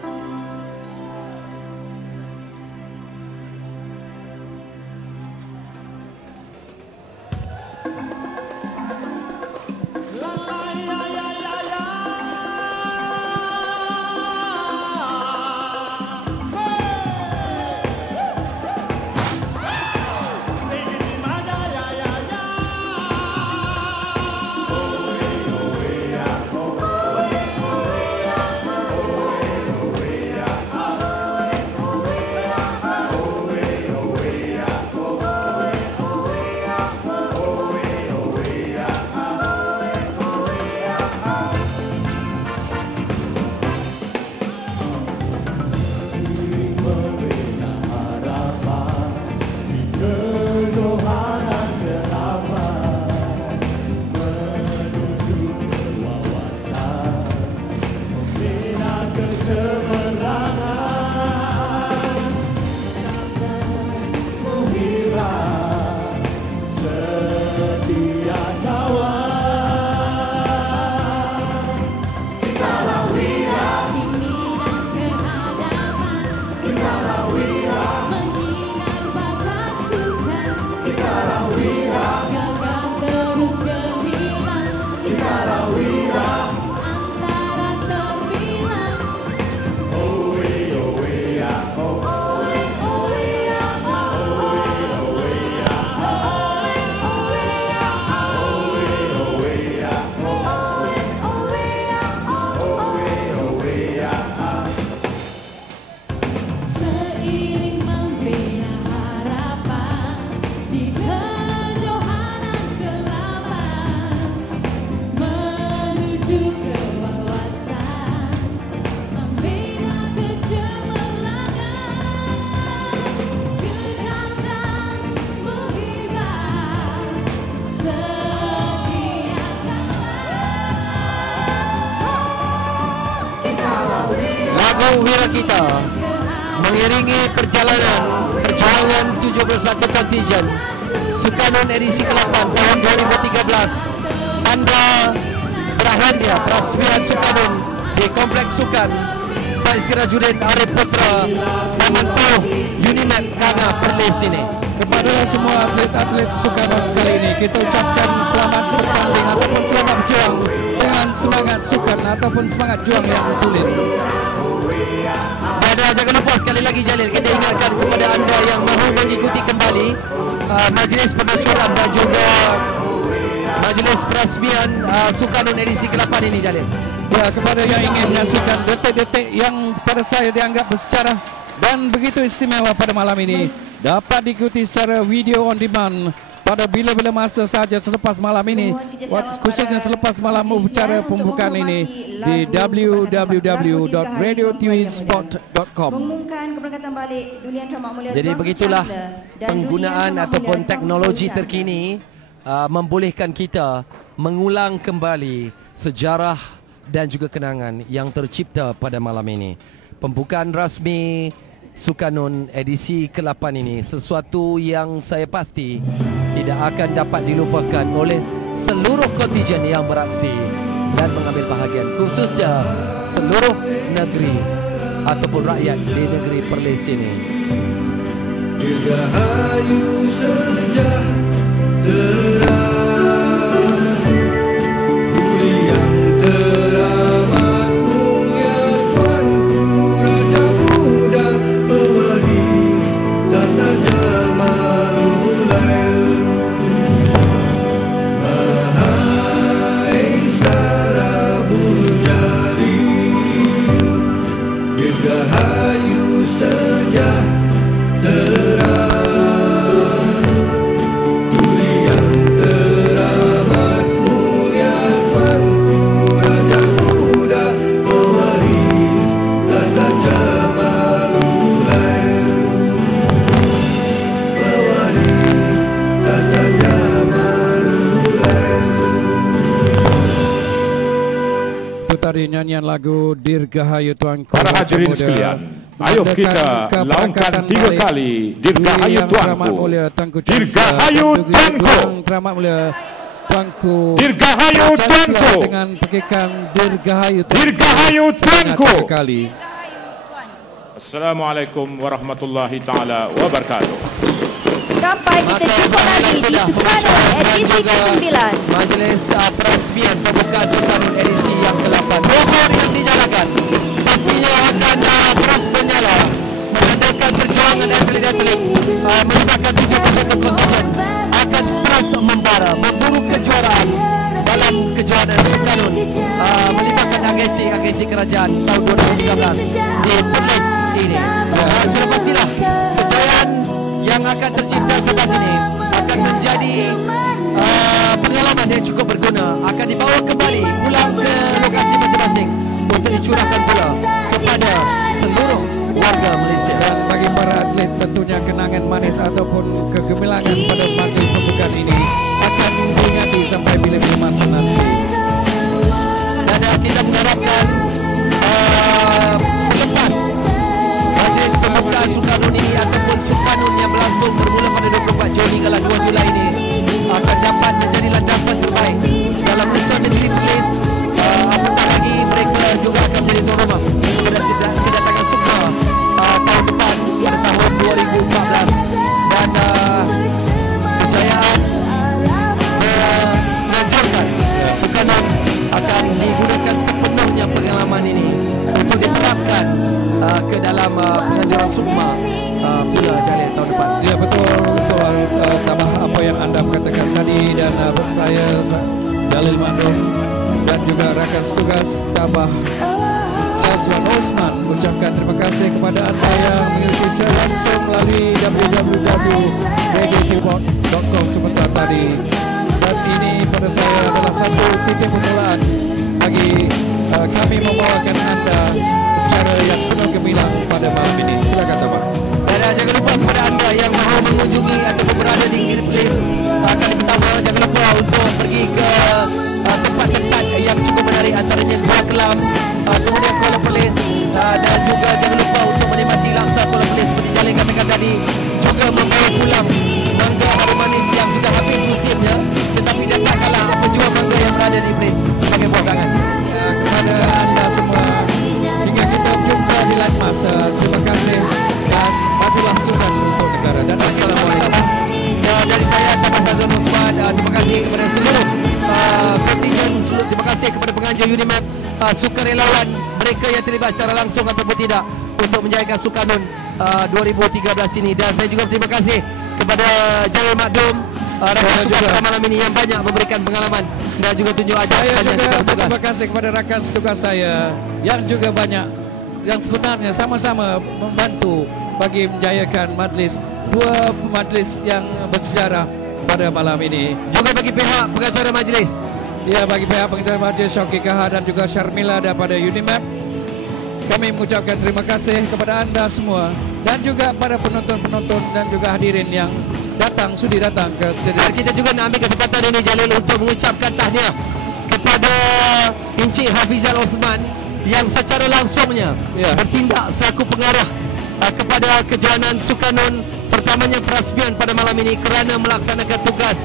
Wira kita mengiringi perjuangan 71 kontingen Sukanun edisi ke-8 tahun 2013. Anda berakhirnya perasmian Sukanun di Kompleks Sukan Syed Sirajuddin Arif Putra Taman Unimed Kana Perlis ini. Kepada semua atlet-atlet Sukanun kali ini kita ucapkan selamat bertanding ataupun selamat berjuang dengan semangat sukan ataupun semangat juang yang tertulis. Dan jangan lupa sekali lagi Jalil, kita ingatkan kepada anda yang mahu mengikuti kembali majlis penasyuran dan juga majlis perasmian Sukanun edisi ke-8 ini Jalil. Ya, kepada yang ingin menyaksikan detik-detik yang pada saya dianggap bersejarah dan begitu istimewa pada malam ini, dapat diikuti secara video on demand pada bila-bila masa sahaja selepas malam ini, khususnya selepas malam upacara pembukaan ini di www.radiotwinsport.com. Jadi begitulah penggunaan ataupun teknologi terkini membolehkan kita mengulang kembali sejarah dan juga kenangan yang tercipta pada malam ini. Pembukaan rasmi Sukanun edisi ke-8 ini sesuatu yang saya pasti tidak akan dapat dilupakan oleh seluruh kontingen yang beraksi dan mengambil bahagian, khususnya seluruh negeri ataupun rakyat di negeri Perlis ini. Dirgahayu sejahtera, budi yang teramat mulia, Tuanku Raja Muda pewaris tata Jamalul Lail. Mahaesara Burjali, dirgahayu sejahtera, budi yang nyanyian lagu Dirgahayu Tuanku. Para hadirin sekalian, ayo kita laungkan 3 kali Dirgahayu Tuanku. Dirgahayu Tuanku. Teramat mulia Tuanku. Dirgahayu Tuanku. Dengan pekikan Dirgahayu Tuanku. Dirgahayu Tuanku. 3 kali. Assalamualaikum warahmatullahi taala wabarakatuh. Sampai kita jumpa lagi di Sukarno edisi ke-9. Majlis perasmian pembuka Sukarno edisi yang ke-8. Bogor yang dinyalakan pastinya akan terus menyala, mengadakan perjuangan atlet-atlet, melibatkan 7% konsumen, akan terus membara, memburu kejuaraan dalam kejuaraan Sukarno, melibatkan agensi kerajaan tahun 2013 di Perlis ini. Sudah pastilah kejayaan yang akan tercipta sebelah sini akan menjadi pengalaman yang cukup berguna, akan dibawa kembali pulang ke lokasi masing-masing untuk dicurahkan pula kepada seluruh warga Malaysia. Dan bagi para atlet tentunya kenangan manis ataupun kegemilangan pada majlis pembukaan ini akan diingati sampai bila-bila masa nanti. Dan kita mengharapkan selepas majlis pembukaan Sukarno ini ataupun Sukarno yang berlangsung bermula pada 24 Jun hinggalah 2 Julai ini akan dapat menjadi landasan terbaik dalam usaha negeri Perlis. Apatah lagi mereka juga akan menjadi tuan rumah kedatangan Sukma tahun depan pada tahun 2014 dan kejayaan menanjurkan Sukarno akan digunakan sepenuhnya pengalaman ini untuk diterapkan ke dalam penganjuran Sukma pula Jalil tahun depan. Ya betul, tambah apa yang anda katakan tadi dan saya Jalil Madum dan juga rakan setugas tambah Azwan Osman ucapkan terima kasih kepada anda yang mengikuti secara langsung melalui www.radiotv.com sebentar tadi. Dan ini pada saya adalah satu titik permulaan bagi kami membawakan anda secara yang penuh gemilang pada malam ini. Silakan tambah. Dan jangan lupa kepada anda yang mahu mengunjungi ataupun berada di negeri Perlis, kali pertama jangan lupa untuk pergi ke tempat-tempat yang cukup menarik, antaranya Gua Kelam, kemudian Kuala Perlis, dan juga jangan lupa untuk menikmati laksa Kuala Perlis seperti Jalil katakan tadi, juga membawa pulang mangga harum manis yang sudah habis musimnya, tetapi dia tak kalah penjual mangga yang berada di Perlis sebagai buah tangan. Kepada anda semua hingga kita berjumpa di lain masa, terima kasih dan matilah Sukan untuk negara. Dan assalamualaikum. Dari saya Taman Azwan Osman, terima kasih kepada seluruh kontingen, terima kasih kepada penganjur Unimap, sukarelawan mereka yang terlibat secara langsung ataupun tidak untuk menjayakan Sukarno 2013 ini. Dan saya juga terima kasih kepada Jalil Madum rakan juga pada malam ini yang banyak memberikan pengalaman dan juga tunjuk ajar. Saya juga terima kasih kepada rakan setugas saya yang juga banyak yang sebenarnya sama-sama membantu bagi menjayakan dua majlis yang bersejarah pada malam ini. Juga bagi pihak pengacara majlis. Ya, bagi pihak pengacara majlis Syauqi Kahar dan juga Syarmila daripada Unimap, kami mengucapkan terima kasih kepada anda semua dan juga pada penonton-penonton dan juga hadirin yang sudi datang ke stadium. Dan kita juga nak ambil kesempatan ini Jalil untuk mengucapkan tahniah kepada Encik Hafizal Osman yang secara langsungnya bertindak selaku pengarah kepada kejohanan Sukarno pertamanya perasmian pada malam ini kerana melaksanakan tugas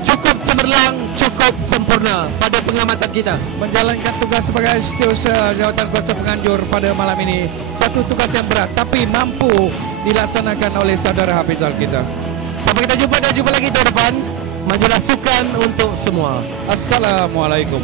cukup cemerlang, cukup sempurna pada pengamatan kita. Menjalankan tugas sebagai setiausaha jawatan kuasa penganjur pada malam ini satu tugas yang berat tapi mampu dilaksanakan oleh saudara Hafizal kita. Sampai kita jumpa dan jumpa lagi tahun depan. Majulah Sukan untuk semua. Assalamualaikum.